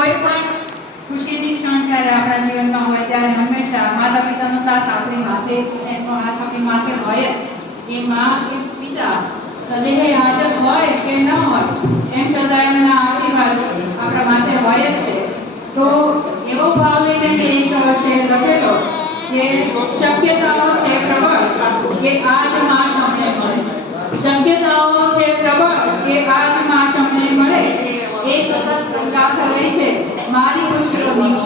કોઈ પણ ખુશીની ક્ષણ જ્યારે આપણા જીવનમાં હોય ત્યારે હંમેશા માતા પિતાનો સાથ આપણી માથે એનો હાથ આપણી માથે હોય જ. એ મા કે પિતા દેહે હાજર હોય કે ન હોય એમ છતાં એમના આશીર્વાદ આપણા માથે હોય જ છે. તો એવો ભાવ લઈને એક શેર લખેલો કે શક્યતાઓ છે પ્રબળ કે આજ માં તમને મળે. શક્યતાઓ છે પ્રબળ કે આજ માં તમને મળે. એ સતત સંગાથ રહી છે મારી ખુશીઓની